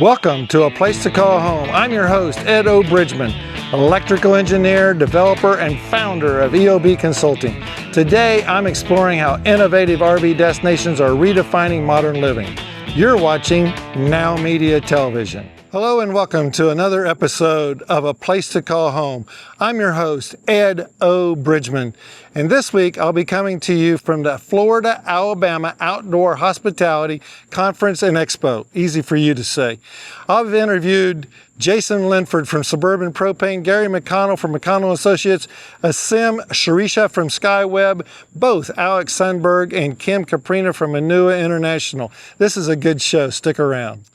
Welcome to A Place to Call Home. I'm your host, Ed O. Bridgman, electrical engineer, developer, and founder of EOB Consulting. Today, I'm exploring how innovative RV destinations are redefining modern living. You're watching Now Media Television. Hello and welcome to another episode of A Place to Call Home. I'm your host, Ed O. Bridgman, and this week I'll be coming to you from the Florida, Alabama Outdoor Hospitality Conference and Expo. Easy for you to say. I've interviewed Jason Linford from Suburban Propane, Gary McConnell from McConnell Associates, Asim Sharisha from Skyweb, both Alex Sundberg and Kim Caprina from Anua International. This is a good show. Stick around.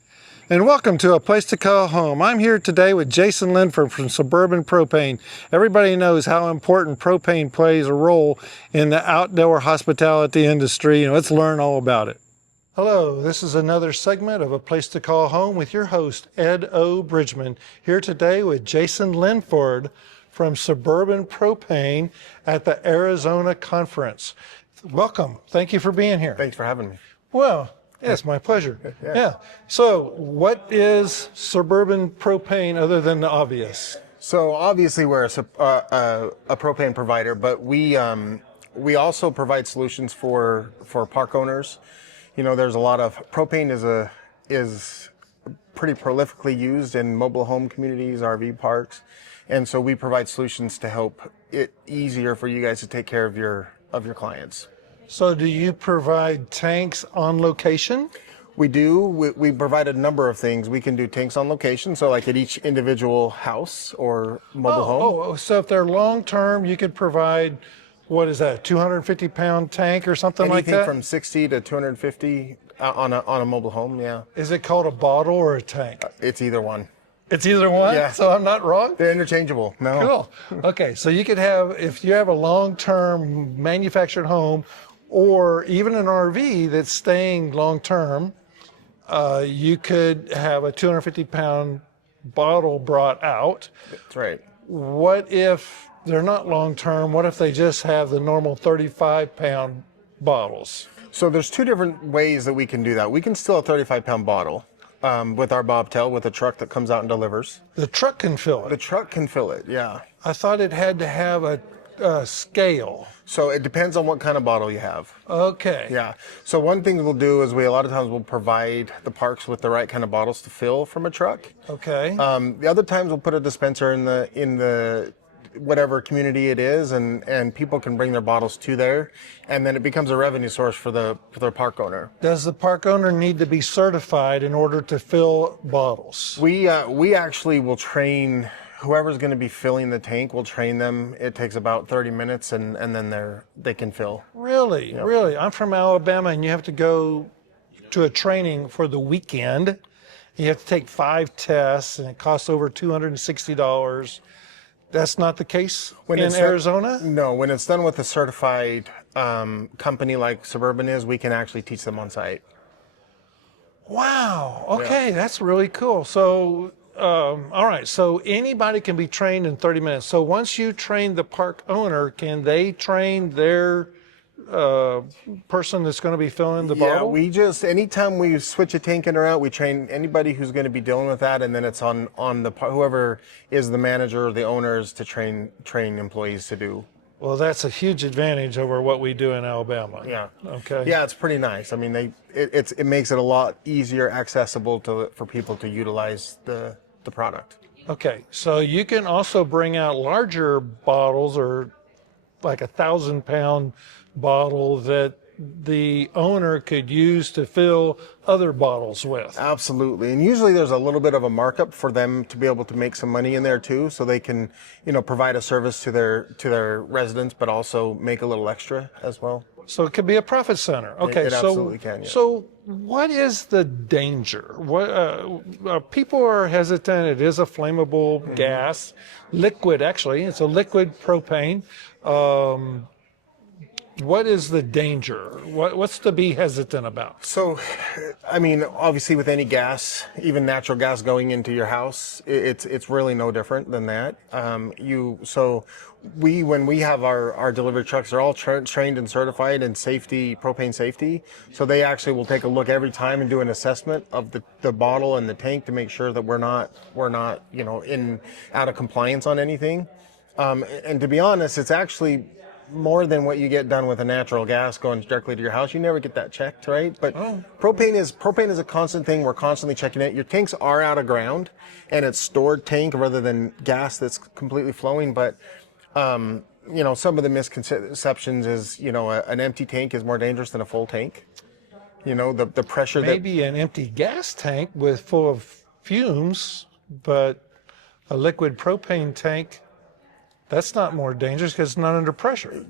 And welcome to A Place to Call Home. I'm here today with Jason Linford from Suburban Propane. Everybody knows how important propane plays a role in the outdoor hospitality industry. Let's learn all about it. Hello, this is another segment of A Place to Call Home with your host, Ed O. Bridgman, here today with Jason Linford from Suburban Propane at the Arizona Conference. Welcome. Thank you for being here. Thanks for having me. Well, yes, my pleasure. Yeah. So what is Suburban Propane other than the obvious? So obviously we're a propane provider, but we also provide solutions for park owners. You know, there's a lot of propane is pretty prolifically used in mobile home communities, RV parks, and so we provide solutions to help it easier for you guys to take care of your clients. So do you provide tanks on location? We do. We provide a number of things. We can do tanks on location, so like at each individual house or mobile home. So if they're long-term, you could provide, what is that, 250-pound tank or something like that? Anything from 60 to 250 on a mobile home, yeah. Is it called a bottle or a tank? It's either one. It's either one? Yeah. So I'm not wrong? They're interchangeable. No. Cool. Okay, so you could have, if you have a long-term manufactured home, or even an RV that's staying long-term, you could have a 250-pound bottle brought out. That's right. What if they're not long-term? What if they just have the normal 35-pound bottles? So there's two different ways that we can do that. We can still a 35-pound bottle with our bobtail with a truck that comes out and delivers. The truck can fill it? The truck can fill it, yeah. I thought it had to have a scale. So it depends on what kind of bottle you have. Okay. Yeah. So one thing we'll do is a lot of times we'll provide the parks with the right kind of bottles to fill from a truck. Okay. The other times we'll put a dispenser in the whatever community it is, and people can bring their bottles to there, and then it becomes a revenue source for the park owner. Does the park owner need to be certified in order to fill bottles? We actually will train. Whoever's going to be filling the tank, we'll train them. It takes about 30 minutes, and then they can fill. Really? Yep. Really? I'm from Alabama, and you have to go to a training for the weekend. You have to take 5 tests, and it costs over $260. That's not the case in Arizona? No. When it's done with a certified company like Suburban is, we can actually teach them on site. Wow. Okay, yeah. That's really cool. So... all right, so anybody can be trained in 30 minutes. So once you train the park owner, can they train their person that's going to be filling the bottle? Yeah, anytime we switch a tank in or out, we train anybody who's going to be dealing with that, and then it's on whoever is the manager or the owners to train employees to do. Well, that's a huge advantage over what we do in Alabama. Yeah. Okay. Yeah, it's pretty nice. I mean, it makes it a lot easier, accessible for people to utilize the product. Okay, so you can also bring out larger bottles, or like 1,000-pound bottle that the owner could use to fill other bottles with. Absolutely. And usually there's a little bit of a markup for them to be able to make some money in there too, so they can, provide a service to their residents, but also make a little extra as well. So it could be a profit center. Okay, it absolutely can. Yeah. So what is the danger? What people are hesitant. It is a flammable gas, liquid actually. It's a liquid propane. what is the danger? What's to be hesitant about? So, I mean, obviously with any gas, even natural gas going into your house, it's really no different than that. When we have our delivery trucks, they're all trained and certified in safety, propane safety. So they actually will take a look every time and do an assessment of the bottle and the tank to make sure that we're not out of compliance on anything. And to be honest, it's actually more than what you get done with a natural gas going directly to your house. You never get that checked, right? But propane is a constant thing. We're constantly checking it. Your tanks are out of ground and it's stored tank rather than gas that's completely flowing. But some of the misconceptions is, an empty tank is more dangerous than a full tank. The pressure maybe an empty gas tank full of fumes, but a liquid propane tank, that's not more dangerous because it's not under pressure.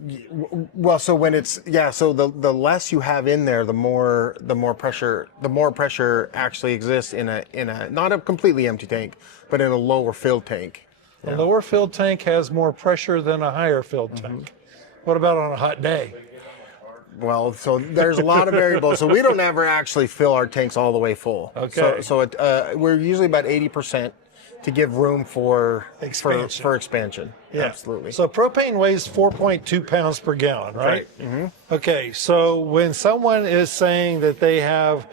Well, so when so the less you have in there, the more pressure actually exists in a not a completely empty tank, but in a lower filled tank. A lower filled tank has more pressure than a higher filled tank. What about on a hot day? Well, so there's a lot of variables. So we don't ever actually fill our tanks all the way full. Okay. So we're usually about 80%. To give room for expansion. Yeah. Absolutely. So propane weighs 4.2 pounds per gallon, right? Mm-hmm. Okay, so when someone is saying that they have,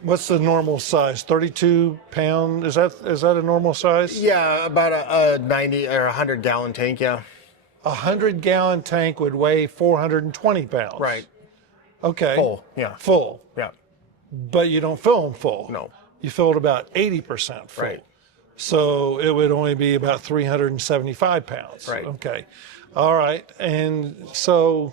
what's the normal size? 32 pound, is that a normal size? Yeah, about a 90 or 100 gallon tank, yeah. 100 gallon tank would weigh 420 pounds. Right. Okay. Full, yeah. Full. Yeah. But you don't fill them full. No. You fill it about 80% full. Right. So it would only be about 375 pounds. Right. Okay. All right. And so,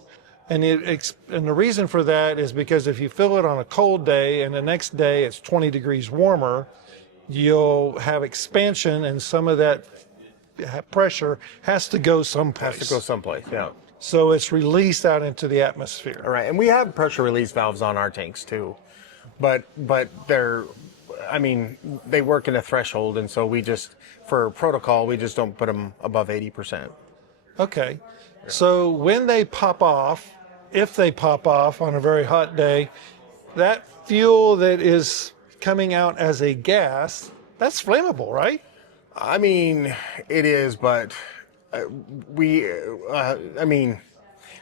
and the reason for that is because if you fill it on a cold day and the next day it's 20 degrees warmer, you'll have expansion and some of that pressure has to go someplace. Yeah. So it's released out into the atmosphere. All right. And we have pressure release valves on our tanks too, but they work in a threshold, and so for protocol, we just don't put them above 80%. Okay. So when they pop off, if they pop off on a very hot day, that fuel that is coming out as a gas, that's flammable, right? I mean, it is, but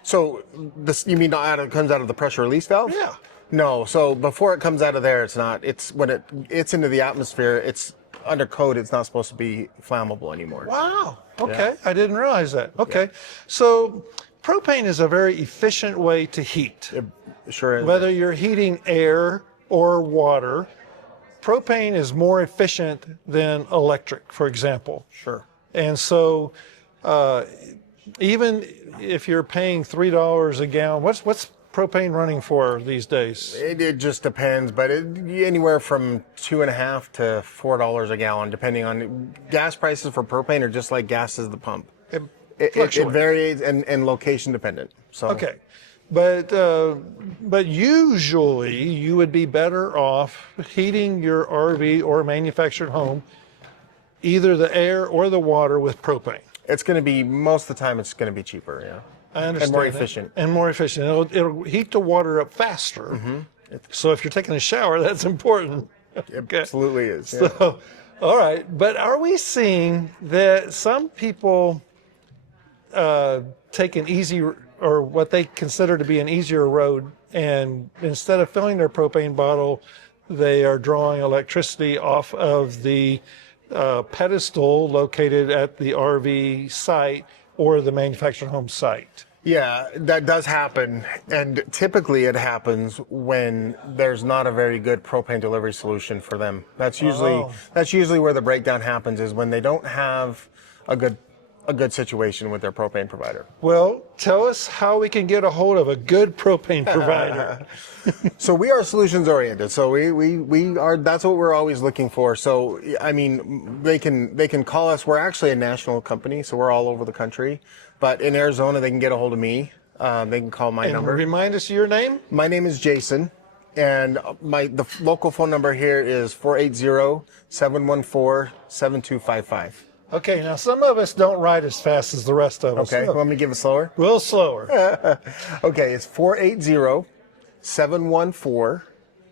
so this, you mean it comes out of the pressure release valve? Yeah. No, so before it comes out of there, it's not. It's when it's into the atmosphere, it's under code, it's not supposed to be flammable anymore. Wow. Okay. Yeah. I didn't realize that. Okay. Yeah. So propane is a very efficient way to heat. It sure is. Whether you're heating air or water, propane is more efficient than electric, for example. Sure. And so even if you're paying $3 a gallon, what's propane running for these days? It just depends, but anywhere from $2.50 to $4 a gallon, depending on gas prices for propane are just like gas at the pump. It varies and location dependent. So okay, but usually you would be better off heating your RV or manufactured home, either the air or the water, with propane. It's going to be, most of the time, it's going to be cheaper. Yeah. I understand. And more efficient. And more efficient. It'll heat the water up faster. Mm-hmm. So if you're taking a shower, that's important. It absolutely is. Yeah. So, all right. But are we seeing that some people take an easy, or what they consider to be an easier road, and instead of filling their propane bottle, they are drawing electricity off of the pedestal located at the RV site or the manufactured home site? Yeah, that does happen, and typically it happens when there's not a very good propane delivery solution for them. That's usually where the breakdown happens, is when they don't have a good situation with their propane provider. Well, tell us how we can get a hold of a good propane provider. So we are solutions oriented. So we are, that's what we're always looking for. So I mean, they can call us. We're actually a national company, so we're all over the country. But in Arizona, they can get a hold of me. They can call my number. Remind us your name. My name is Jason, and the local phone number here is 480-714-7255. Okay, now some of us don't ride as fast as the rest of us. Okay, want me to give it slower? A little slower. Okay, it's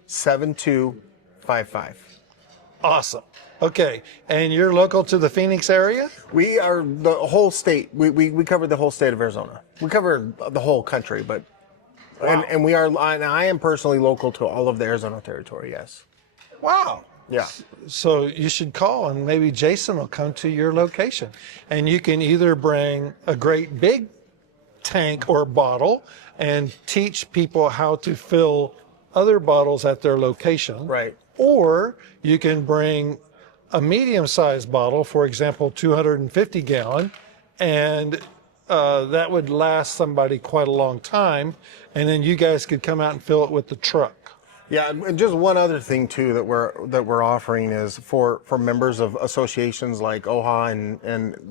480-714-7255. Awesome. Okay, and you're local to the Phoenix area? We are the whole state. We cover the whole state of Arizona. We cover the whole country, but Wow. and we are. And I am personally local to all of the Arizona territory. Yes. Wow. Yeah. So you should call and maybe Jason will come to your location. And you can either bring a great big tank or bottle and teach people how to fill other bottles at their location. Right. Or you can bring a medium-sized bottle, for example, 250 gallon, and that would last somebody quite a long time. And then you guys could come out and fill it with the truck. Yeah, and just one other thing too that we're offering is for members of associations like OHA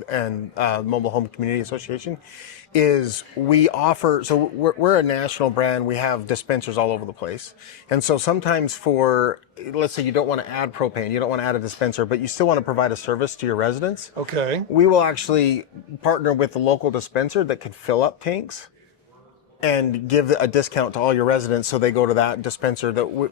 and Mobile Home Community Association, is we offer. So we're a national brand. We have dispensers all over the place, and so sometimes let's say you don't want to add propane, you don't want to add a dispenser, but you still want to provide a service to your residents. Okay. We will actually partner with the local dispenser that can fill up tanks and give a discount to all your residents, so they go to that dispenser that we're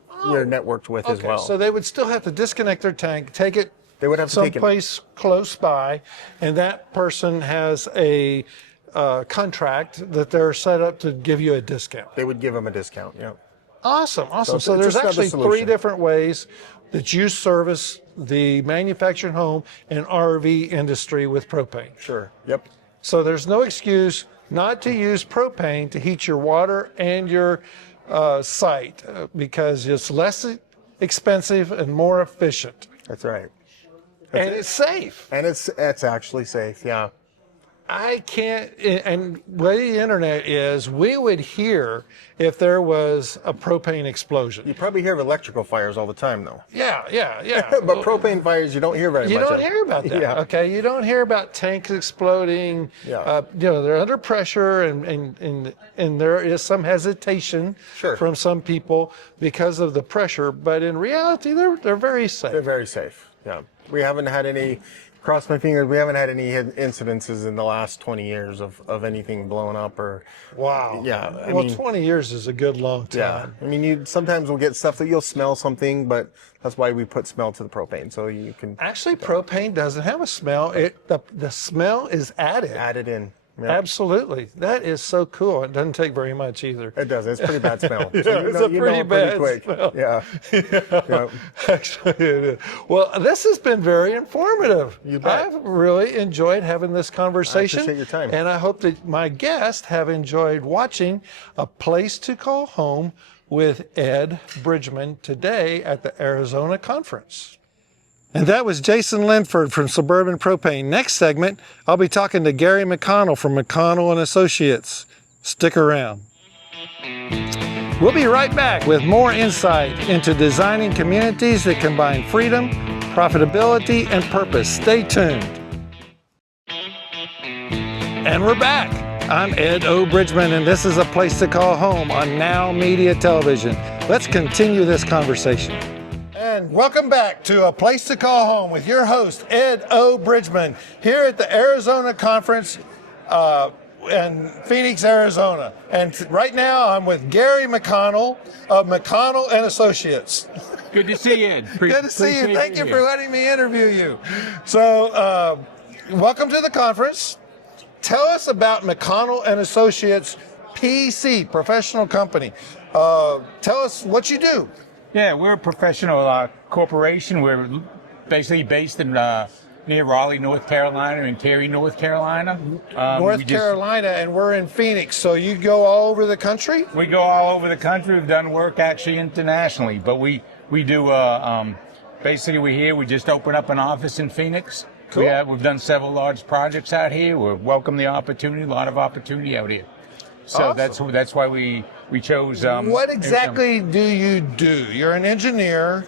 networked with as well. So they would still have to disconnect their tank, take it They would have to take it. someplace close by, and that person has a contract that they're set up to give you a discount. They would give them a discount. Yeah. Awesome. So it's there's just another actually three solution. different ways that you service the manufactured home and RV industry with propane. Sure. Yep. So there's no excuse not to use propane to heat your water and your site because it's less expensive and more efficient. That's right. And it's safe. And it's actually safe. Yeah. I can't, and the way the internet is, we would hear if there was a propane explosion. You probably hear of electrical fires all the time, though. Yeah. But propane fires, you don't hear very much. You don't of. hear about that, Yeah. okay? You don't hear about tanks exploding. Yeah. They're under pressure, and there is some hesitation Sure. from some people because of the pressure. But in reality, they're very safe. They're very safe. Yeah. We haven't had any. Cross my fingers, we haven't had any incidences in the last 20 years of anything blowing up or. Wow. Yeah. I Well, mean, 20 years is a good long time. yeah. I mean, you sometimes will get stuff that you'll smell something, but that's why we put smell to the propane, so you can Actually, propane doesn't have a smell. The smell is added. add it in. Yeah. Absolutely. That is so cool. It doesn't take very much either. It does. It's a pretty bad smell. Yeah, So it's a pretty bad quick. smell. Yeah. Yeah. Actually, it is. Well, this has been very informative. You bet. I've really enjoyed having this conversation. I appreciate your time. And I hope that my guests have enjoyed watching A Place to Call Home with Ed Bridgman today at the Arizona Conference. And that was Jason Linford from Suburban Propane. Next segment, I'll be talking to Gary McConnell from McConnell and Associates. Stick around. We'll be right back with more insight into designing communities that combine freedom, profitability, and purpose. Stay tuned. And we're back. I'm Ed O. Bridgman, and this is A Place to Call Home on Now Media Television. Let's continue this conversation. And welcome back to A Place to Call Home with your host, Ed O. Bridgman, here at the Arizona Conference in Phoenix, Arizona. And right now I'm with Gary McConnell of McConnell and Associates. Good to see you, Ed. Good to see you. Thank you for letting me interview you. So, welcome to the conference. Tell us about McConnell and Associates PC, professional company. Tell us what you do. Yeah, we're a professional corporation. We're basically based in near Raleigh, North Carolina, and Cary, North Carolina. North Carolina, and we're in Phoenix. So you go all over the country? We go all over the country. We've done work actually internationally, but we do basically we're here. We just opened up an office in Phoenix. Cool. We've done several large projects out here. We welcome the opportunity. A lot of opportunity out here. So Awesome. that's why we chose. What exactly do you do? You're an engineer.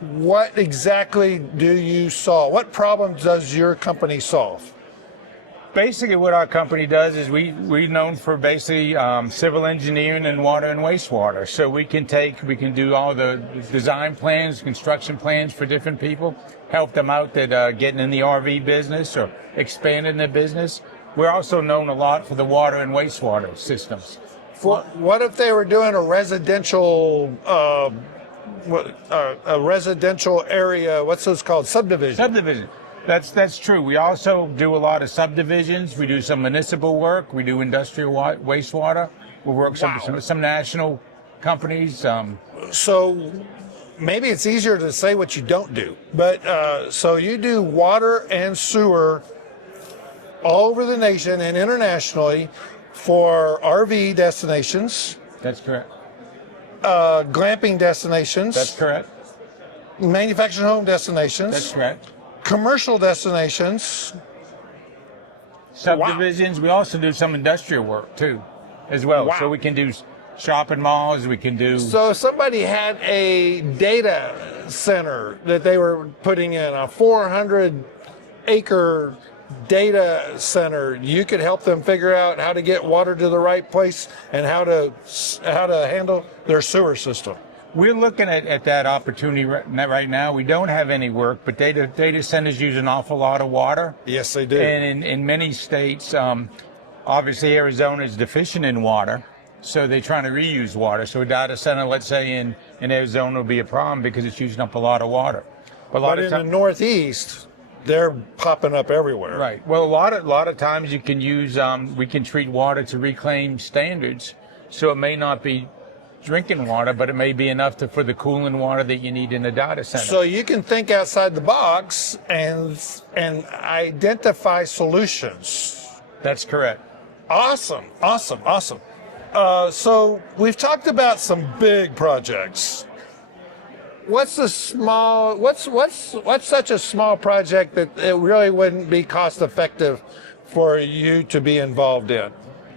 What exactly do you solve? What problem does your company solve? Basically, what our company does is we're known for basically civil engineering and water and wastewater. So we can do all the design plans, construction plans for different people, help them out that getting in the RV business or expanding their business. We're also known a lot for the water and wastewater systems. What if they were doing a residential area? What's this called? Subdivision. Subdivision. That's true. We also do a lot of subdivisions. We do some municipal work. We do industrial wastewater. We work some national companies. So maybe it's easier to say what you don't do. But so you do water and sewer all over the nation and internationally for RV destinations. That's correct. Glamping destinations. That's correct. Manufactured home destinations. That's correct. Commercial destinations. Subdivisions. Wow. We also do some industrial work too, as well. Wow. So we can do shopping malls. We can do. So if somebody had a data center that they were putting in, a 400-acre data center, you could help them figure out how to get water to the right place and how to handle their sewer system. We're looking at that opportunity right now. We don't have any work, but data centers use an awful lot of water. Yes, they do. And in many states, obviously Arizona is deficient in water, so they're trying to reuse water. So a data center, let's say in Arizona, will be a problem because it's using up a lot of water. But in the Northeast, they're popping up everywhere. Right. Well, a lot of times you can use, we can treat water to reclaim standards, so it may not be drinking water, but it may be enough for the cooling water that you need in a data center. So you can think outside the box and identify solutions. That's correct. Awesome. So we've talked about some big projects. What's such a small project that it really wouldn't be cost effective for you to be involved in?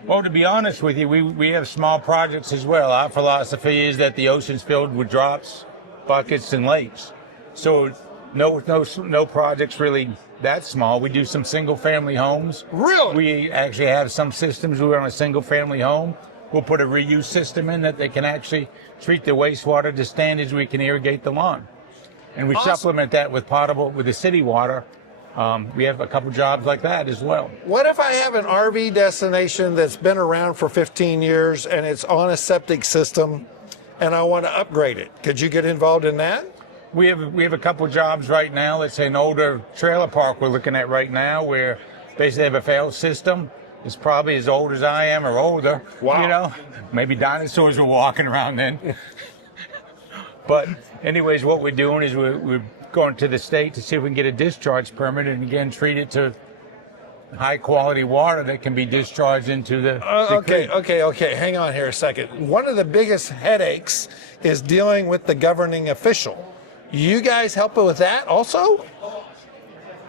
Well, to be honest with you, we have small projects as well. Our philosophy is that the ocean's filled with drops, buckets, and lakes. So no projects really that small. We do some single-family homes. Really? We actually have some systems. We're on a single-family home. We'll put a reuse system in that they can actually treat the wastewater to standards we can irrigate the lawn. And we supplement that with the city water. We have a couple jobs like that as well. What if I have an RV destination that's been around for 15 years and it's on a septic system and I want to upgrade it? Could you get involved in that? We have a couple jobs right now. Let's say an older trailer park we're looking at right now where basically they have a failed system. It's probably as old as I am or older. Wow. You know, maybe dinosaurs were walking around then. But anyways, what we're doing is we're going to the state to see if we can get a discharge permit and again treat it to high quality water that can be discharged into the creek. Okay. Hang on here a second. One of the biggest headaches is dealing with the governing official. You guys help with that also?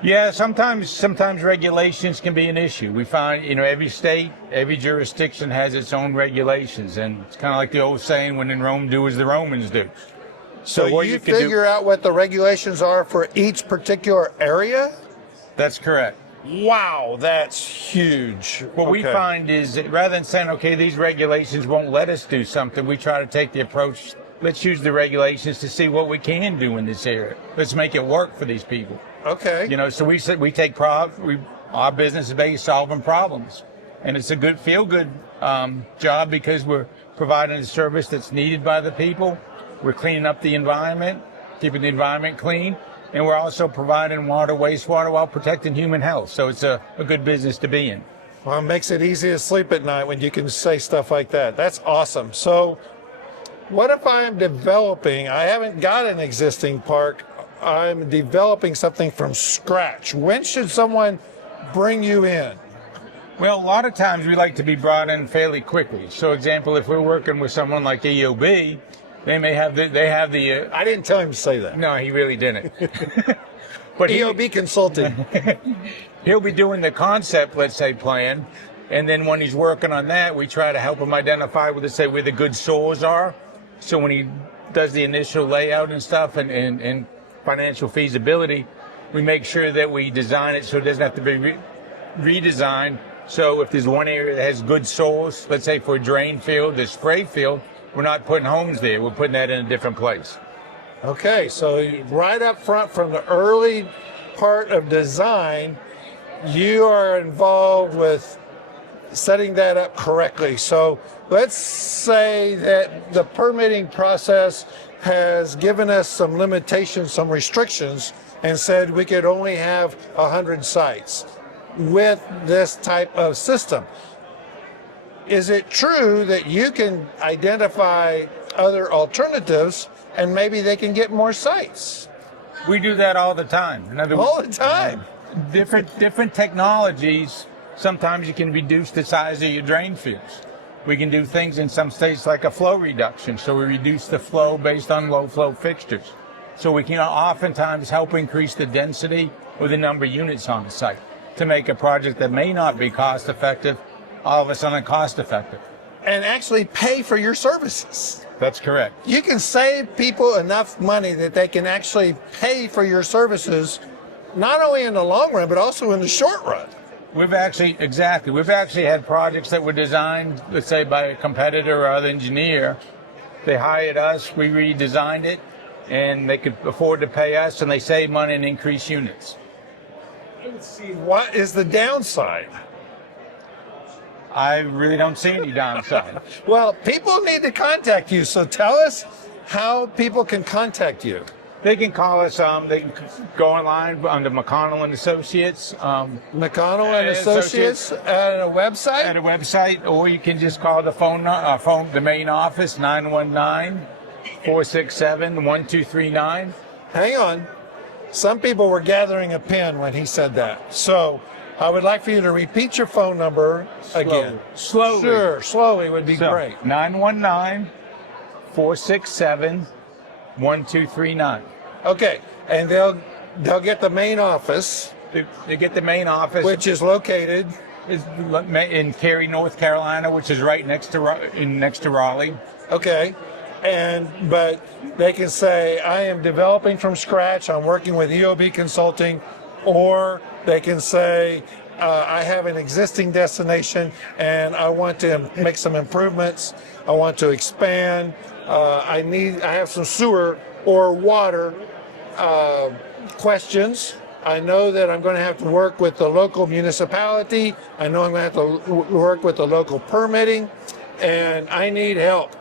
Yeah, sometimes regulations can be an issue. We find, every state, every jurisdiction has its own regulations, and it's kind of like the old saying, when in Rome, do as the Romans do. So you figure out what the regulations are for each particular area? That's correct. Wow, that's huge. What we find is that rather than saying, okay, these regulations won't let us do something, we try to take the approach, let's use the regulations to see what we can do in this area. Let's make it work for these people. Okay. So we take our business is based solving problems, and it's a good feel-good job because we're providing a service that's needed by the people. We're cleaning up the environment, keeping the environment clean, and we're also providing water, wastewater while protecting human health. So it's a good business to be in. Well, it makes it easy to sleep at night when you can say stuff like that. That's awesome. So what if I am developing, I haven't got an existing park, I'm developing something from scratch. When should someone bring you in? Well, a lot of times we like to be brought in fairly quickly. So, example, if we're working with someone like EOB, they may have the. I didn't tell him to say that. No, he really didn't. But EOB Consulting. He'll be doing the concept, let's say, plan, and then when he's working on that, we try to help him identify where the good soils are. So when he does the initial layout and stuff and financial feasibility, we make sure that we design it so it doesn't have to be redesigned. So if there's one area that has good soils, let's say for a drain field, a spray field, we're not putting homes there. We're putting that in a different place. Okay, so right up front from the early part of design, you are involved with setting that up correctly. So let's say that the permitting process has given us some limitations, some restrictions, and said we could only have 100 sites with this type of system. Is it true that you can identify other alternatives and maybe they can get more sites? We do that all the time. In other words, All the time. different technologies, sometimes you can reduce the size of your drain fields. We can do things in some states like a flow reduction, so we reduce the flow based on low flow fixtures. So we can oftentimes help increase the density or the number of units on the site to make a project that may not be cost effective all of a sudden cost effective. And actually pay for your services. That's correct. You can save people enough money that they can actually pay for your services, not only in the long run, but also in the short run. We've actually had projects that were designed, let's say, by a competitor or other engineer. They hired us, we redesigned it, and they could afford to pay us, and they save money and increase units. What is the downside? I really don't see any downside. Well, people need to contact you, so tell us how people can contact you. They can call us. They can go online under McConnell and Associates. McConnell and Associates at a website? At a website, or you can just call the the main office, 919-467-1239. Hang on. Some people were gathering a pen when he said that. So I would like for you to repeat your phone number again. Slowly. Sure, slowly would be So, great. 919-467-1239. Okay, and they'll get the main office, They get the main office, which is located. in Cary, North Carolina, which is right next to Raleigh. Okay, but they can say, I am developing from scratch, I'm working with EOB Consulting, or they can say, I have an existing destination and I want to make some improvements, I want to expand, I have some sewer or water questions. I know that I'm going to have to work with the local municipality. I know I'm going to have to work with the local permitting, and I need help.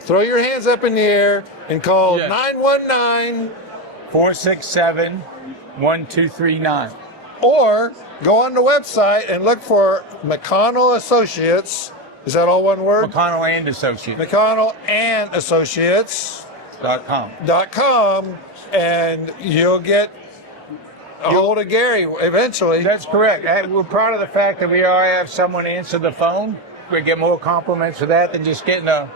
Throw your hands up in the air and call 919-467-1239. Or go on the website and look for McConnell Associates. Is that all one word? McConnell and Associates. McConnell and Associates.com. And you'll get a hold of Gary eventually. That's correct. We're proud of the fact that we have someone answer the phone. We get more compliments for that than just getting an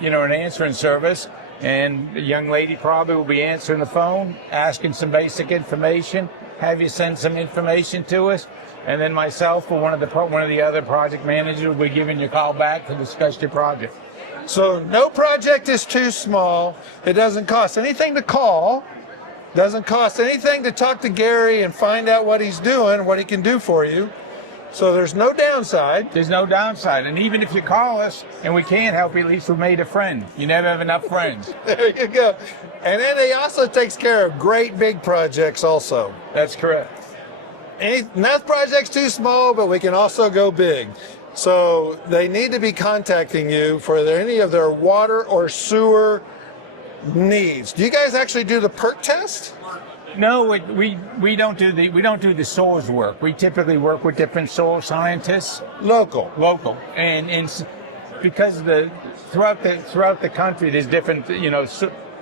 answering service. And the young lady probably will be answering the phone, asking some basic information, have you send some information to us, and then myself or one of the other project managers will be giving you a call back to discuss your project. So no project is too small. It doesn't cost anything to call. Doesn't cost anything to talk to Gary and find out what he's doing, what he can do for you. So there's no downside. There's no downside. And even if you call us and we can't help you, at least we made a friend. You never have enough friends. There you go. And then he also takes care of great big projects also. That's correct. Not projects too small, but we can also go big. So they need to be contacting you for any of their water or sewer needs. Do you guys actually do the perk test? No, we don't do the soils work. We typically work with different soil scientists. Local. And because throughout the country there's different,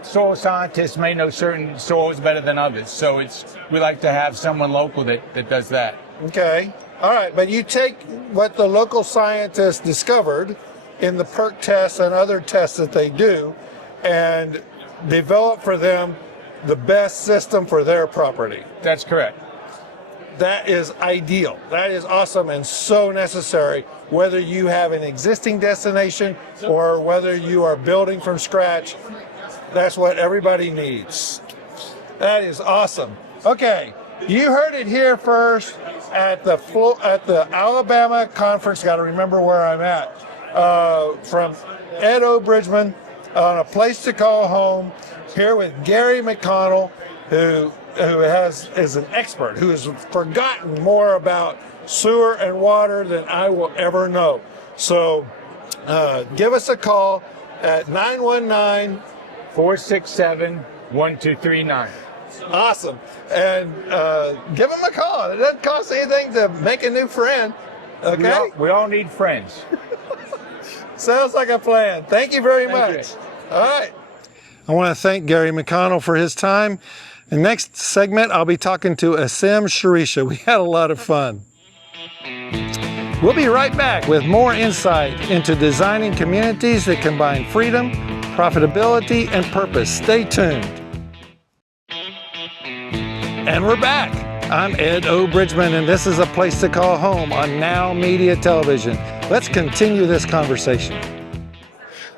soil scientists may know certain soils better than others. So we like to have someone local that does that. Okay. All right, but you take what the local scientists discovered in the perk tests and other tests that they do and develop for them the best system for their property. That's correct. That is ideal. That is awesome and so necessary, whether you have an existing destination or whether you are building from scratch. That's what everybody needs. That is awesome. Okay, you heard it here first. at the Alabama conference. Got to remember where I'm at. From Ed O. Bridgman on A Place to Call Home, here with Gary McConnell, who is an expert, who has forgotten more about sewer and water than I will ever know. So give us a call at 919-467-1239. Awesome. And give them a call. It doesn't cost anything to make a new friend. Okay? We all need friends. Sounds like a plan. Thank you very much. All right. I want to thank Gary McConnell for his time. In next segment, I'll be talking to Asim Sharisha. We had a lot of fun. We'll be right back with more insight into designing communities that combine freedom, profitability, and purpose. Stay tuned. And we're back. I'm Ed O. Bridgman, and this is A Place to Call Home on Now Media Television. Let's continue this conversation.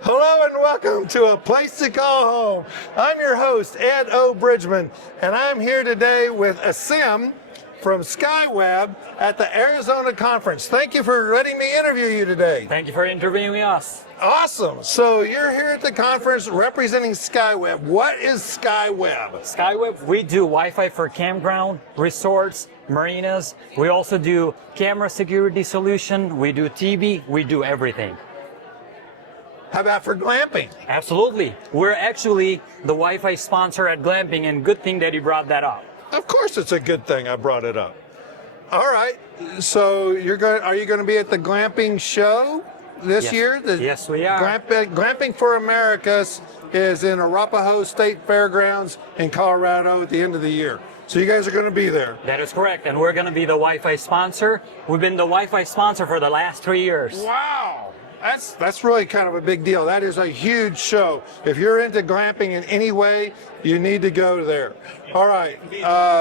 Hello and welcome to A Place to Call Home. I'm your host, Ed O. Bridgman, and I'm here today with Asim from SkyWeb at the Arizona conference. Thank you for letting me interview you today. Thank you for interviewing us. Awesome. So you're here at the conference representing SkyWeb. What is SkyWeb? SkyWeb, we do Wi-Fi for campground, resorts, marinas. We also do camera security solution. We do TV. We do everything. How about for glamping? Absolutely. We're actually the Wi-Fi sponsor at glamping, and good thing that you brought that up. Of course it's a good thing I brought it up. All right. So are you going to be at the glamping show this year? Yes, we are. Glamping for Americas is in Arapahoe State Fairgrounds in Colorado at the end of the year. So you guys are going to be there. That is correct, and we're going to be the Wi-Fi sponsor. We've been the Wi-Fi sponsor for the last 3 years. Wow. That's really kind of a big deal. That is a huge show. If you're into glamping in any way, you need to go there. All right,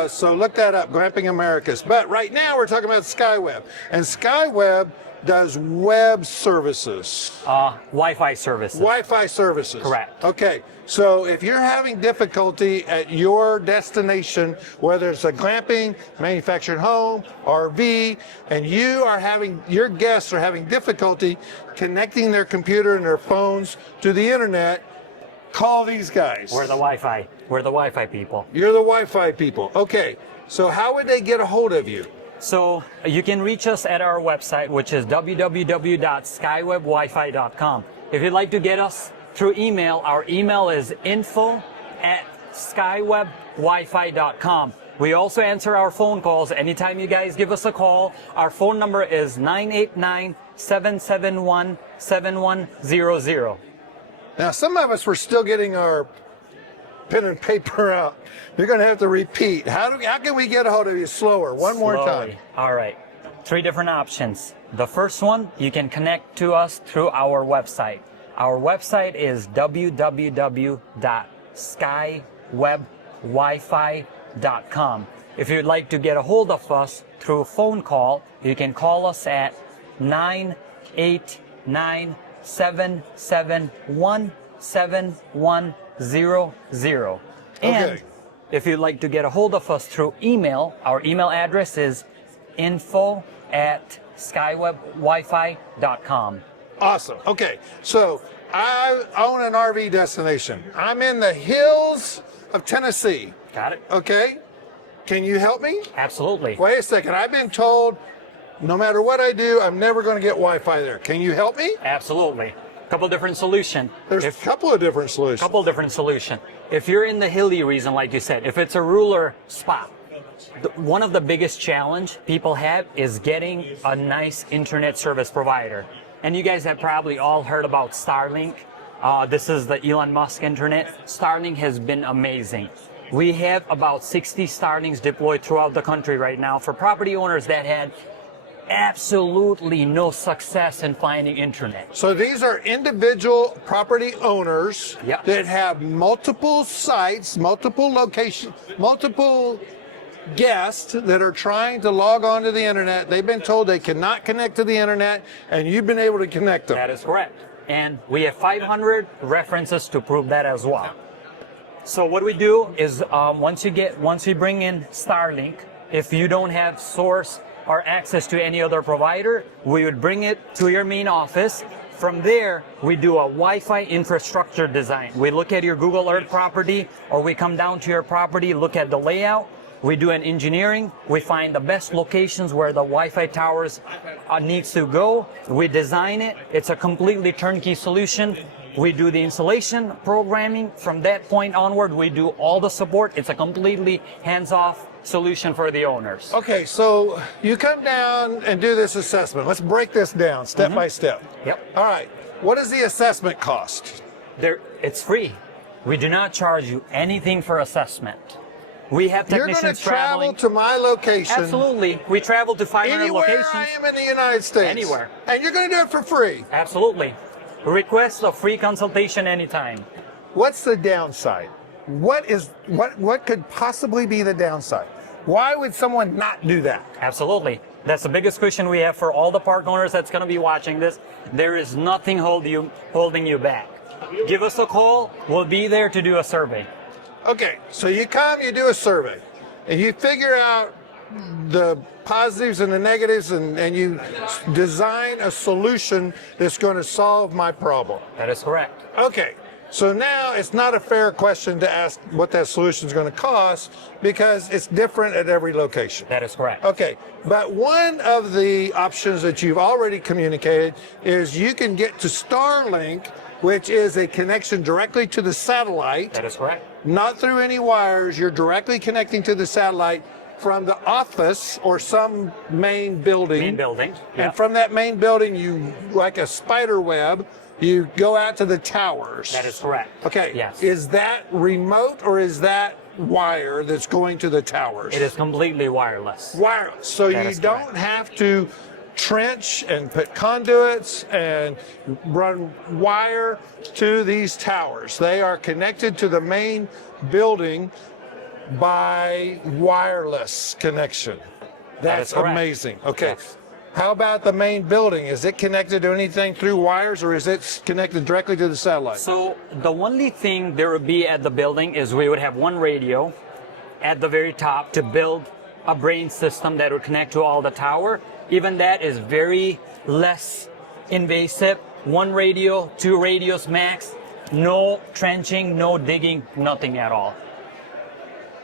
so look that up, Glamping Americas. But right now we're talking about SkyWeb. And SkyWeb does web services. Wi-Fi services. Wi-Fi services. Correct. Okay, so if you're having difficulty at your destination, whether it's a glamping, manufactured home, RV, and your guests are having difficulty connecting their computer and their phones to the internet, call these guys. We're the Wi-Fi. We're the Wi-Fi people. You're the Wi-Fi people. Okay, so how would they get a hold of you? So you can reach us at our website, which is www.skywebwifi.com. If you'd like to get us through email, our email is info@skywebwifi.com. We also answer our phone calls anytime you guys give us a call. Our phone number is 989-771-7100. Now, some of us were still getting our pen and paper out. You're going to have to repeat. How can we get a hold of you slower? One more time. All right. 3 different options. The first one, you can connect to us through our website. Our website is www.skywebwifi.com. If you'd like to get a hold of us through a phone call, you can call us at 989-771-7100. And if you'd like to get a hold of us through email, our email address is info@skywebwifi.com. Awesome. Okay, so I own an RV destination. I'm in the hills of Tennessee. Got it? Okay, can you help me? Absolutely. Wait a second, I've been told no matter what I do, I'm never going to get Wi-Fi there. Can you help me? Absolutely. Couple different solutions. There's a couple of different solutions. If you're in the hilly region, like you said, if it's a rural spot, one of the biggest challenge people have is getting a nice internet service provider. And you guys have probably all heard about Starlink. This is the Elon Musk internet. Starlink has been amazing. We have about 60 Starlinks deployed throughout the country right now for property owners that had absolutely no success in finding internet. So these are individual property owners Yep. that have multiple sites, multiple locations, multiple guests that are trying to log on to the internet. They've been told they cannot connect to the internet, and you've been able to connect them. That is correct. And we have 500 references to prove that as well. So what we do is once we bring in Starlink, if you don't have source or access to any other provider, we would bring it to your main office. From there, we do a Wi-Fi infrastructure design. We look at your Google Earth property, or we come down to your property, look at the layout. We do an engineering. We find the best locations where the Wi-Fi towers needs to go. We design it. It's a completely turnkey solution. We do the installation, programming. From that point onward, we do all the support. It's a completely hands-off solution for the owners. Okay, so you come down and do this assessment. Let's break this down step by step. Yep. All right. What does the assessment cost? It's free. We do not charge you anything for assessment. We have technicians You're going to travel traveling to my location. Absolutely. We travel to 500 Anywhere locations. I am in the United States. Anywhere. And you're going to do it for free. Absolutely. Request a free consultation anytime. What's the downside? What could possibly be the downside? Why would someone not do that? Absolutely. That's the biggest question we have for all the park owners that's going to be watching this. There is nothing holding you back. Give us a call. We'll be there to do a survey. Okay, so you come, you do a survey, and you figure out the positives and the negatives, and you design a solution that's going to solve my problem. That is correct. Okay, so now it's not a fair question to ask what that solution is going to cost because it's different at every location. That is correct. Okay, but one of the options that you've already communicated is you can get to Starlink, which is a connection directly to the satellite. That is correct. Not through any wires. You're directly connecting to the satellite from the office or some main building. Main building. Yeah. And from that main building, you, like a spider web, you go out to the towers. That is correct. Okay. Yes. Is that remote or is that wire that's going to the towers? It is completely wireless. Wireless. So That you is don't correct. have to trench and put conduits and run wire to these towers. They are connected to the main building by wireless connection. That is That's correct. amazing. Okay. Yes. How about the main building? Is it connected to anything through wires or is it connected directly to the satellite? So the only thing there would be at the building is we would have one radio at the very top to build a brain system that would connect to all the tower. Even that is very less invasive. One radio, 2 radios max, no trenching, no digging, nothing at all.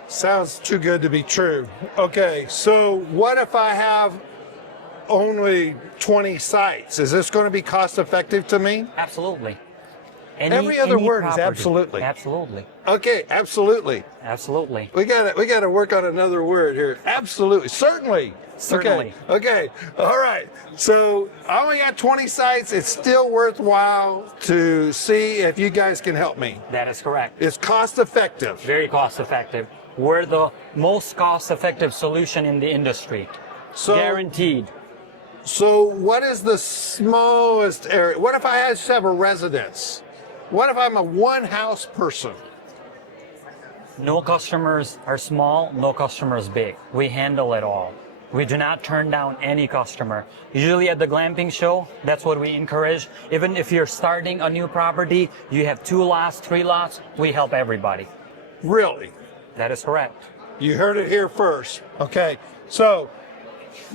Sounds too good to be true. Okay, so what if I have only 20 sites? Is this going to be cost effective to me? Absolutely. Every other word is property. absolutely. Absolutely. Okay, absolutely. Absolutely. We got to work on another word here. Absolutely. Certainly. Certainly. Okay. All right. So I only got 20 sites. It's still worthwhile to see if you guys can help me. That is correct. It's cost effective. Very cost effective. We're the most cost effective solution in the industry. So Guaranteed. So what is the smallest area? What if I just have a residence? What if I'm a one house person? No customers are small, no customers big. We handle it all. We do not turn down any customer. Usually at the glamping show, that's what we encourage. Even if you're starting a new property, you have 2 lots, 3 lots, we help everybody. Really? That is correct. You heard it here first. Okay. So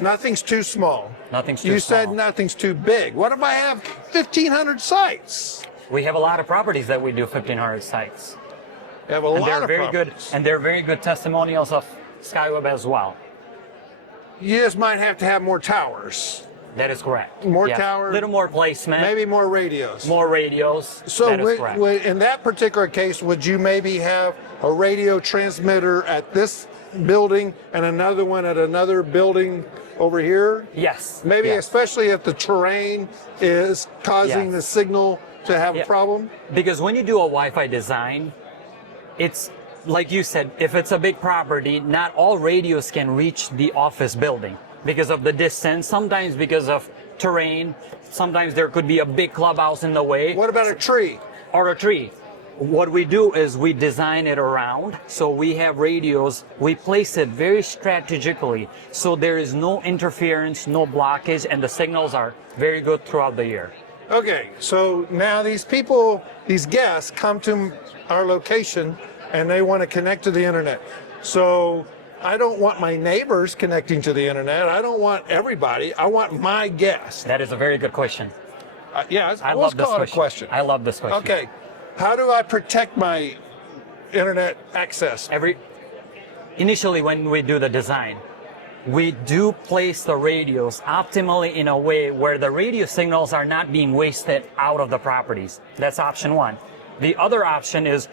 nothing's too small. Nothing's too You small. said nothing's too big. What if I have 1,500 sites? We have a lot of properties that we do 1,500 sites. You have a And lot they're of very good, properties. and they're very good testimonials of Skyweb as well. You just might have to have more towers, That is correct. More Yes. towers, Little more placement. maybe more radios. More radios. So that is correct. in that particular case, would you maybe have a radio transmitter at this building and another one at another building over here? Yes. Maybe yes. especially if the terrain is causing Yes. the signal to have Yeah. a problem? Because when you do a Wi-Fi design, it's like you said, if it's a big property, not all radios can reach the office building because of the distance, sometimes because of terrain, sometimes there could be a big clubhouse in the way. What about a tree? Or a tree. What we do is we design it around, so we have radios, we place it very strategically, so there is no interference, no blockage, and the signals are very good throughout the year. Okay, so now these people, these guests come to our location and they want to connect to the internet. So I don't want my neighbors connecting to the internet. I don't want everybody. I want my guests. That is a very good question. Yeah, I let's love this call it a question. I love this question. Okay, how do I protect my internet access? Initially, when we do the design, we do place the radios optimally in a way where the radio signals are not being wasted out of the properties. That's option one. The other option is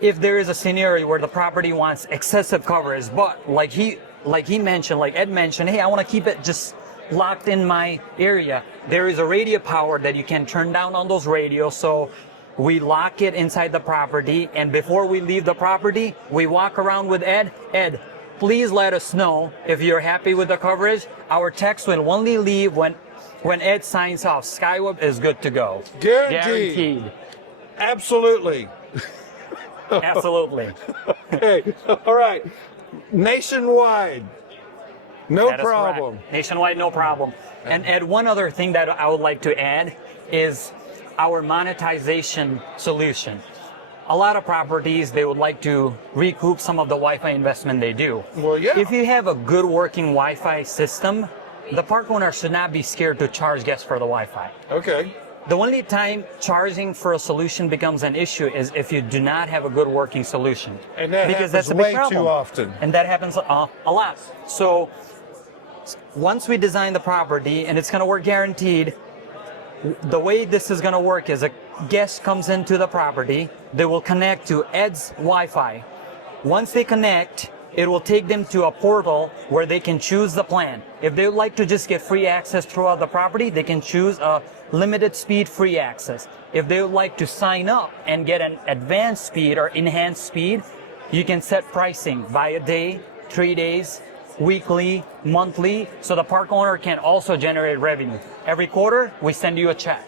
if there is a scenario where the property wants excessive coverage, but like Ed mentioned, hey, I want to keep it just locked in my area. There is a radio power that you can turn down on those radios. So we lock it inside the property, and before we leave the property, we walk around with Ed. Ed, please let us know if you're happy with the coverage. Our text will only leave when Ed signs off. Skyweb is good to go. Guaranteed. Absolutely. Absolutely. Okay. All right. Nationwide. No That is problem. correct. Nationwide, no problem. And Ed, one other thing that I would like to add is our monetization solution. A lot of properties, they would like to recoup some of the Wi-Fi investment they do. Well, yeah. If you have a good working Wi-Fi system, the park owner should not be scared to charge guests for the Wi-Fi. Okay. The only time charging for a solution becomes an issue is if you do not have a good working solution. And that because happens that's a big way problem. too often. And that happens a lot. So once we design the property, and it's going to work guaranteed, the way this is going to work is a guest comes into the property, they will connect to Ed's Wi-Fi. Once they connect, it will take them to a portal where they can choose the plan. If they would like to just get free access throughout the property, they can choose a limited speed free access. If they would like to sign up and get an advanced speed or enhanced speed, you can set pricing by a day, 3 days, weekly, monthly, so the park owner can also generate revenue. Every quarter, we send you a check.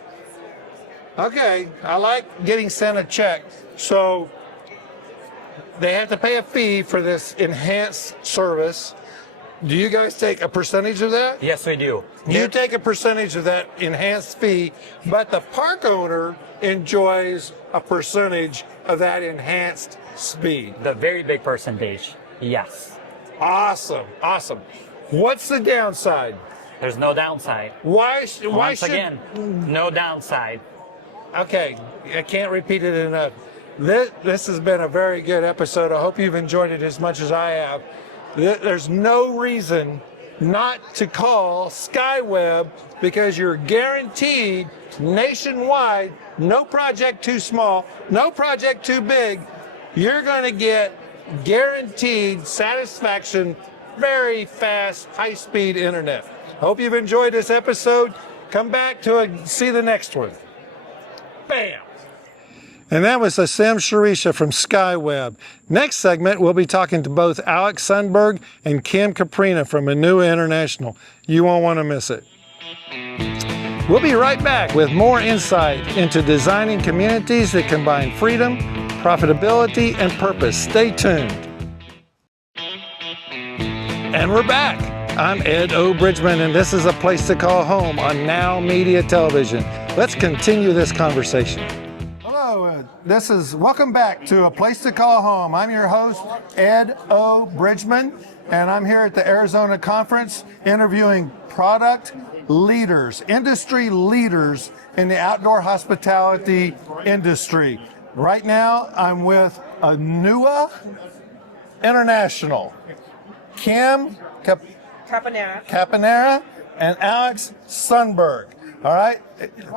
Okay. I like getting sent a check. So they have to pay a fee for this enhanced service. Do you guys take a percentage of that? Yes, we do. You take a percentage of that enhanced fee, but the park owner enjoys a percentage of that enhanced speed. The very big percentage, yes. Awesome. Awesome. What's the downside? There's no downside. Why Once should... again, no downside. Okay, I can't repeat it enough. This has been a very good episode. I hope you've enjoyed it as much as I have. There's no reason not to call Skyweb because you're guaranteed nationwide, no project too small, no project too big. You're going to get guaranteed satisfaction, very fast, high-speed internet. Hope you've enjoyed this episode. Come back to see the next one. Bam! And that was Sam Sharisha from Skyweb. Next segment, we'll be talking to both Alex Sundberg and Kim Caprina from Anua International. You won't want to miss it. We'll be right back with more insight into designing communities that combine freedom, profitability, and purpose. Stay tuned. And we're back. I'm Ed O. Bridgman, and this is A Place to Call Home on Now Media Television. Let's continue this conversation. Welcome back to A Place to Call Home. I'm your host, Ed O. Bridgman, and I'm here at the Arizona Conference interviewing product leaders, industry leaders in the outdoor hospitality industry. Right now, I'm with Anua International, Kim Capanera and Alex Sundberg. All right,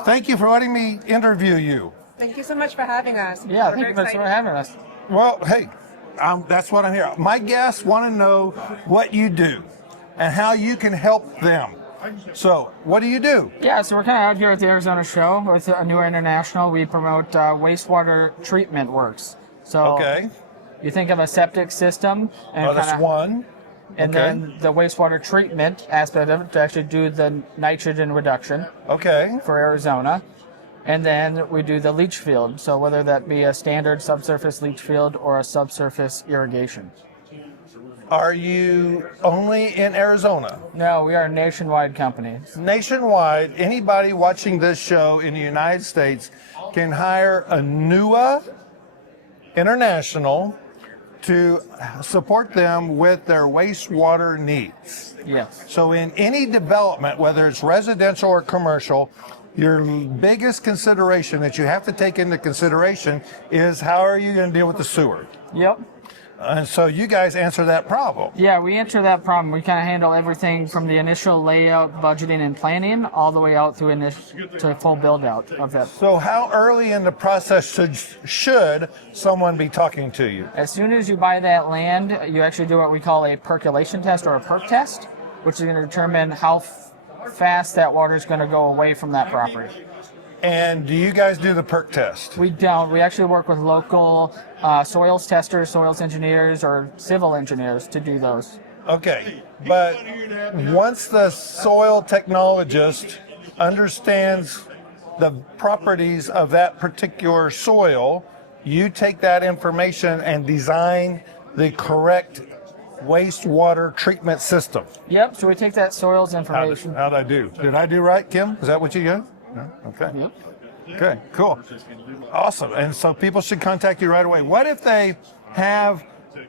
thank you for letting me interview you. Thank you so much for having us. Yeah, thank you so much for having us. Well, hey, that's what I'm here. My guests want to know what you do and how you can help them. So, what do you do? Yeah, so we're kind of out here at the Arizona show with Anua International. We promote wastewater treatment works. So, Okay. you think of a septic system, and That's one. and okay. then the wastewater treatment aspect of it to actually do the nitrogen reduction Okay. for Arizona. And then we do the leach field, so whether that be a standard subsurface leach field or a subsurface irrigation. Are you only in Arizona? No, we are a nationwide company. Nationwide, anybody watching this show in the United States can hire Anua International to support them with their wastewater needs. Yes. So in any development, whether it's residential or commercial, your biggest consideration that you have to take into consideration is how are you going to deal with the sewer? Yep. And so you guys answer that problem. Yeah, we answer that problem. We kind of handle everything from the initial layout, budgeting, and planning, all the way out to full build out of that. So how early in the process should someone be talking to you? As soon as you buy that land, you actually do what we call a percolation test or a perk test, which is going to determine how fast that water is going to go away from that property. And do you guys do the perk test? We don't. We actually work with local soils testers, soils engineers, or civil engineers to do those. Okay, but once the soil technologist understands the properties of that particular soil, you take that information and design the correct wastewater treatment system. Yep, so we take that soils information. How'd I do? Did I do right, Kim? Is that what you got? No? Okay. Yep. Okay, cool. Awesome. And so people should contact you right away. What if they have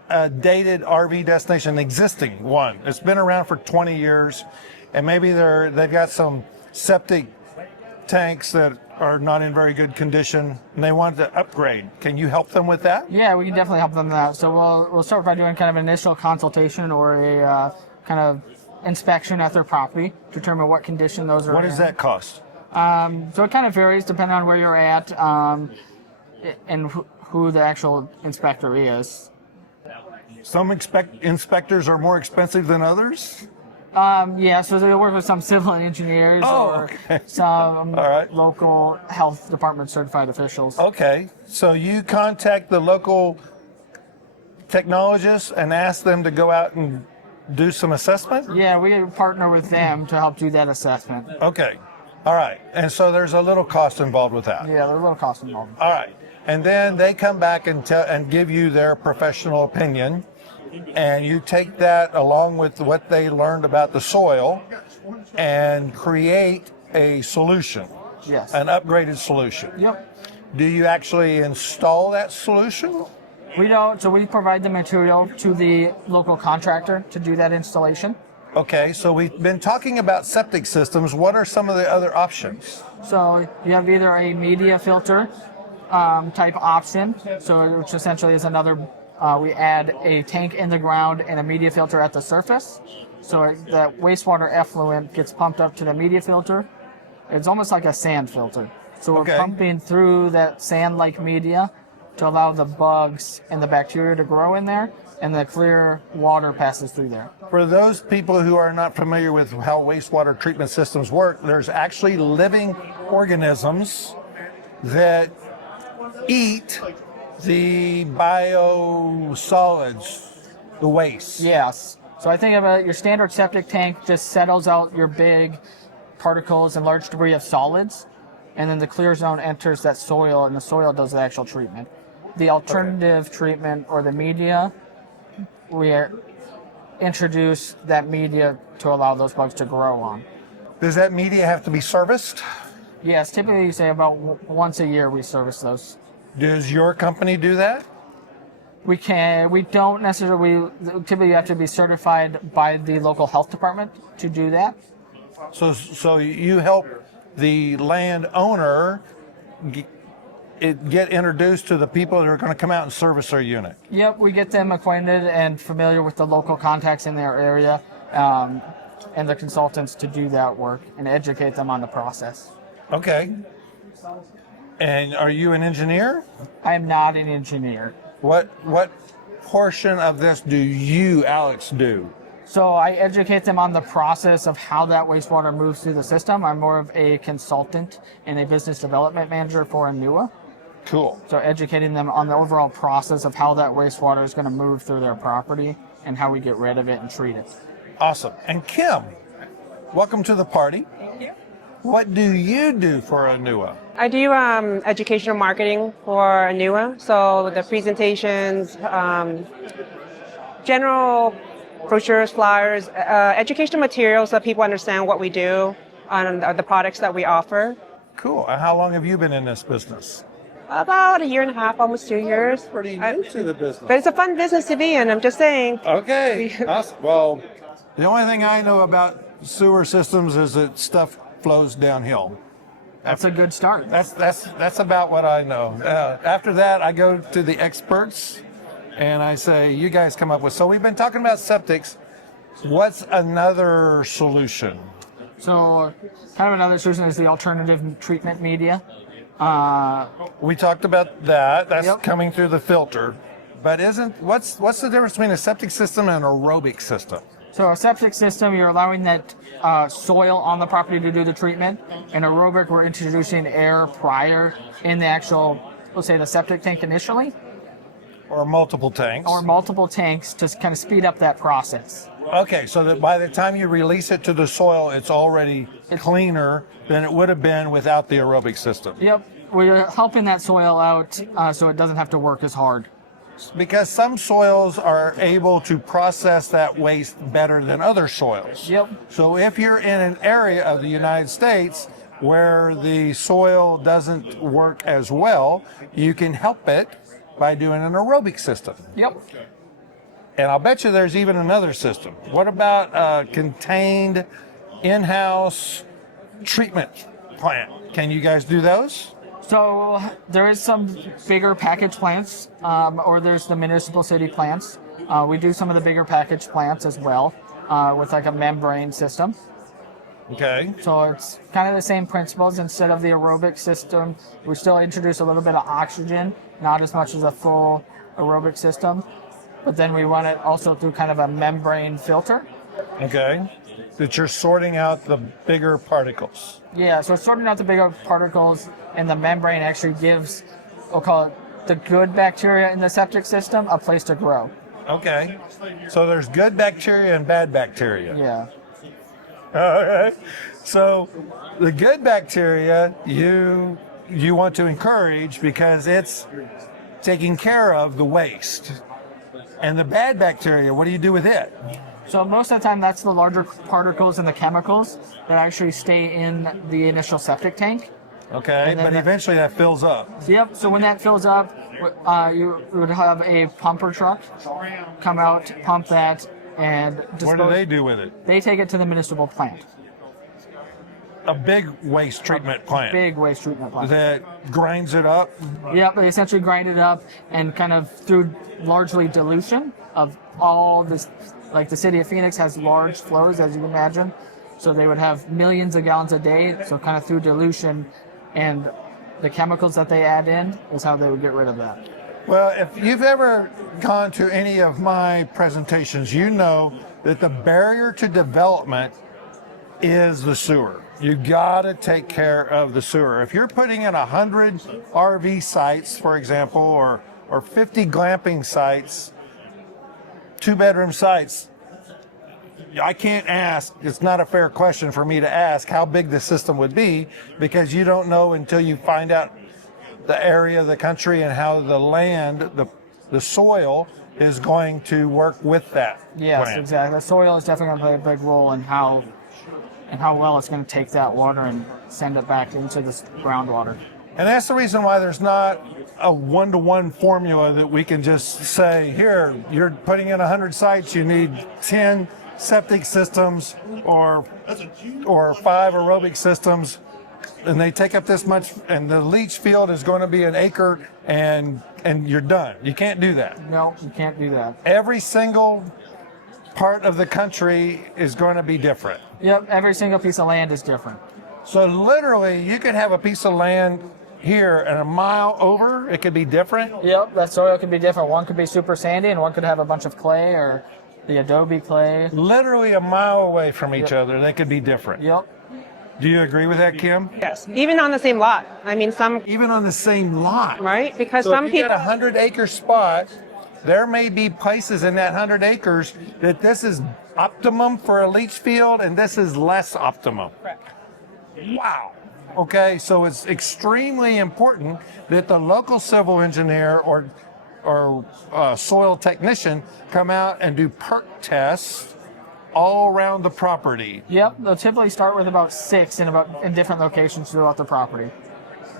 a dated RV destination, an existing one? It's been around for 20 years, and maybe they've got some septic tanks that are not in very good condition, and they want to upgrade. Can you help them with that? Yeah, we can definitely help them out. So we'll start by doing kind of an initial consultation or a kind of inspection at their property, determine what condition those are What in. does that cost? So it kind of varies depending on where you're at and who the actual inspector is. Some inspectors are more expensive than others? Yeah, so they work with some civil engineers or okay. some All right. local health department certified officials. Okay, so you contact the local technologists and ask them to go out and do some assessment? Yeah, we partner with them to help do that assessment. Okay, all right. And so there's a little cost involved with that. Yeah, there's a little cost involved. All right. And then they come back and give you their professional opinion, and you take that along with what they learned about the soil and create a solution, Yes. an upgraded solution. Yep. Do you actually install that solution? We don't, so we provide the material to the local contractor to do that installation. Okay, so we've been talking about septic systems. What are some of the other options? So you have either a media filter type option, so which essentially is another, we add a tank in the ground and a media filter at the surface. So that wastewater effluent gets pumped up to the media filter. It's almost like a sand filter. So we're Okay. pumping through that sand-like media to allow the bugs and the bacteria to grow in there, and the clear water passes through there. For those people who are not familiar with how wastewater treatment systems work, there's actually living organisms that eat the biosolids, the waste. Yes. So I think of your standard septic tank just settles out your big particles and large debris of solids, and then the clear zone enters that soil, and the soil does the actual treatment. The alternative treatment or the media, we introduce that media to allow those bugs to grow on. Does that media have to be serviced? Yes, typically you say about once a year we service those. Does your company do that? We don't necessarily, typically you have to be certified by the local health department to do that. So you help the landowner get introduced to the people that are going to come out and service their unit. Yep, we get them acquainted and familiar with the local contacts in their area and the consultants to do that work and educate them on the process. Okay. And are you an engineer? I am not an engineer. What portion of this do you, Alex, do? So I educate them on the process of how that wastewater moves through the system. I'm more of a consultant and a business development manager for Anua. Cool. So educating them on the overall process of how that wastewater is going to move through their property and how we get rid of it and treat it. Awesome. And Kim, welcome to the party. Thank you. What do you do for Anua? I do educational marketing for Anua. So the presentations, general brochures, flyers, educational materials so people understand what we do and the products that we offer. Cool. And how long have you been in this business? About a year and a half, almost 2 years. Pretty new to the business. But it's a fun business to be in, I'm just saying. Okay. Awesome. Well, the only thing I know about sewer systems is that stuff flows downhill. That's a good start. That's about what I know. After that, I go to the experts and I say, you guys come up with. So we've been talking about septics. What's another solution? So kind of another solution is the alternative treatment media. We talked about that. That's Yep. coming through the filter. But what's the difference between a septic system and an aerobic system? So a septic system, you're allowing that soil on the property to do the treatment. In aerobic, we're introducing air prior in the actual, let's say the septic tank initially, Or multiple tanks? or multiple tanks to kind of speed up that process. Okay, so that by the time you release it to the soil, it's already cleaner than it would have been without the aerobic system. Yep, we're helping that soil out so it doesn't have to work as hard. Because some soils are able to process that waste better than other soils. Yep. So if you're in an area of the United States where the soil doesn't work as well, you can help it by doing an aerobic system. Yep. And I'll bet you there's even another system. What about a contained in-house treatment plant? Can you guys do those? So there is some bigger package plants, or there's the municipal city plants. We do some of the bigger package plants as well, with like a membrane system. Okay. So it's kind of the same principles. Instead of the aerobic system, we still introduce a little bit of oxygen, not as much as a full aerobic system. But then we run it also through kind of a membrane filter. Okay. That you're sorting out the bigger particles. Yeah, so sorting out the bigger particles, and the membrane actually gives, we'll call it the good bacteria in the septic system, a place to grow. Okay. So there's good bacteria and bad bacteria. Yeah. Okay. So the good bacteria you want to encourage because it's taking care of the waste. And the bad bacteria, what do you do with it? So most of the time, that's the larger particles and the chemicals that actually stay in the initial septic tank. Okay, And then but eventually that fills up. Yep, so when that fills up, you would have a pumper truck come out, pump that, and dispose. What do they do with it? They take it to the municipal plant. A big waste treatment plant Big waste treatment plant. that grinds it up. Yep, they essentially grind it up and kind of through largely dilution of all this, like the city of Phoenix has large flows, as you can imagine. So they would have millions of gallons a day. So kind of through dilution and the chemicals that they add in is how they would get rid of that. Well, if you've ever gone to any of my presentations, you know that the barrier to development is the sewer. You gotta take care of the sewer. If you're putting in 100 RV sites, for example, or 50 glamping sites, 2-bedroom sites, I can't ask, it's not a fair question for me to ask how big the system would be because you don't know until you find out the area of the country and how the land, the soil is going to work with that Yes, plant. exactly. The soil is definitely going to play a big role in how well it's going to take that water and send it back into the groundwater. And that's the reason why there's not a one-to-one formula that we can just say, here, you're putting in 100 sites, you need 10 septic systems or 5 aerobic systems, and they take up this much, and the leach field is going to be an acre, and you're done. You can't do that. No, you can't do that. Every single part of the country is going to be different. Yep, every single piece of land is different. So literally, you could have a piece of land here and a mile over, it could be different. Yep, that soil could be different. One could be super sandy and one could have a bunch of clay or the adobe clay. Literally a mile away from each other, they could be different. Yep. Do you agree with that, Kim? Yes. Even on the same lot. I mean, some, Even on the same lot. right? Because So some if you people. got a 100-acre spot, there may be places in that 100 acres that this is optimum for a leach field and this is less optimum. Correct. Wow. Okay, so it's extremely important that the local civil engineer or soil technician come out and do perk tests all around the property. Yep, they'll typically start with about 6 in different locations throughout the property.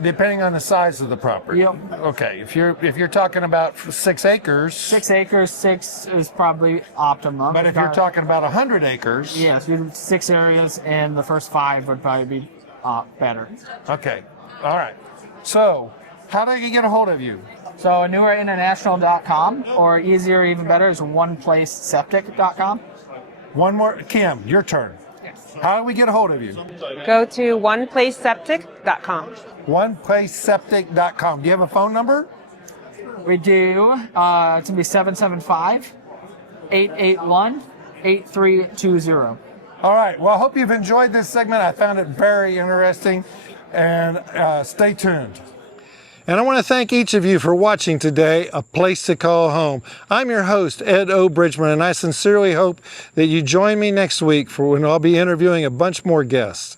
Depending on the size of the property. Yep. Okay, if you're talking about 6 acres, 6 acres, 6 is probably optimum. but if you're talking about 100 acres, yes, you do 6 areas, and the first 5 would probably be better. okay, all right. So, how do I get a hold of you? So newerinternational.com, or easier, even better, is oneplaceseptic.com. One more, Kim, your turn. How do we get a hold of you? Go to oneplaceseptic.com. OnePlaceSeptic.com. Do you have a phone number? We do. It's going to be 775-881-8320. All right. Well, I hope you've enjoyed this segment. I found it very interesting, and stay tuned. And I want to thank each of you for watching today, A Place to Call Home. I'm your host, Ed O. Bridgman, and I sincerely hope that you join me next week for when I'll be interviewing a bunch more guests.